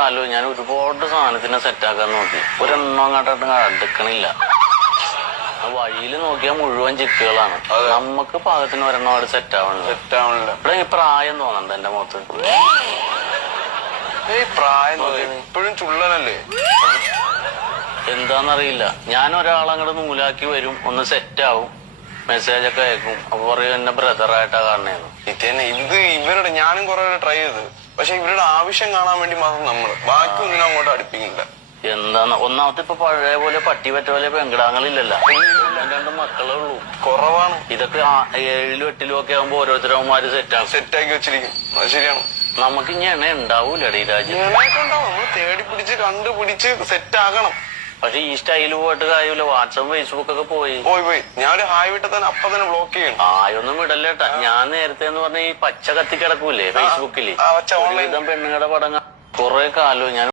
ഞാൻ ഒരുപാട് സാധനത്തിനെ സെറ്റാക്കാൻ നോക്കി, ഒരെണ്ണം അങ്ങോട്ടും അടുക്കണില്ല. വഴിയിൽ നോക്കിയാൽ മുഴുവൻ ചിക്കുകളാണ്. നമുക്ക് പാകത്തിന് ഒരെണ്ണം അവിടെ സെറ്റാവണില്ല. ഇവിടെ ഈ പ്രായം തോന്നണ്ട എന്റെ മുഖത്ത്. പ്രായം ഇപ്പോഴും ചുള്ളനല്ലേ? എന്താന്നറിയില്ല. ഞാൻ ഒരാളങ്ങോട്ട് നൂലാക്കി വരും, ഒന്ന് സെറ്റാവും, മെസ്സേജൊക്കെ അയക്കും. അപ്പൊ പറയും എന്നെ ബ്രദറായിട്ടാ കാണണേന്ന്. ഇത് ഇവരുടെ ഞാനും കുറെ ട്രൈ ചെയ്ത്, പക്ഷെ ഇവരുടെ ആവശ്യം കാണാൻ വേണ്ടി മാത്രം നമ്മള് ബാക്കി ഒന്നിനും അങ്ങോട്ട് അടുപ്പിക്കില്ല. എന്താന്ന് ഒന്നാമത്തെ ഇപ്പൊ പഴയ പോലെ പട്ടി പറ്റ പോലെ പെങ്കിടാങ്ങളില്ലല്ലോ. 2 മക്കളേ ഉള്ളൂ. കുറവാണ്. ഇതൊക്കെ 7ലും 8ലും ഒക്കെ ആകുമ്പോ ഓരോരുത്തരവന്മാര് സെറ്റാക്കി വെച്ചിരിക്കും. അത് ശരിയാണ്. നമുക്ക് ഇനി എണ്ണ ഉണ്ടാവൂലടി രാജ്യം. നമ്മള് തേടി പിടിച്ച് കണ്ടുപിടിച്ച് സെറ്റ് ആകണം. പക്ഷെ ഈ സ്റ്റൈല് പോയിട്ട് കാര്യമില്ല. വാട്സപ്പ് ഫേസ്ബുക്ക് ഒക്കെ പോയി. ഞാൻ ഒരു ഹായ് വിട്ട തന്നെ അപ്പൊ തന്നെ ബ്ലോക്ക് ചെയ്യണം. ആയൊന്നും വിടല്ലേട്ടാ. ഞാൻ നേരത്തെ എന്ന് പറഞ്ഞ ഈ പച്ച കത്തി കിടക്കൂലേ ഫേസ്ബുക്കില്, പെണ്ണുങ്ങളുടെ പടങ്ങൾ കുറെ കാലവും ഞാൻ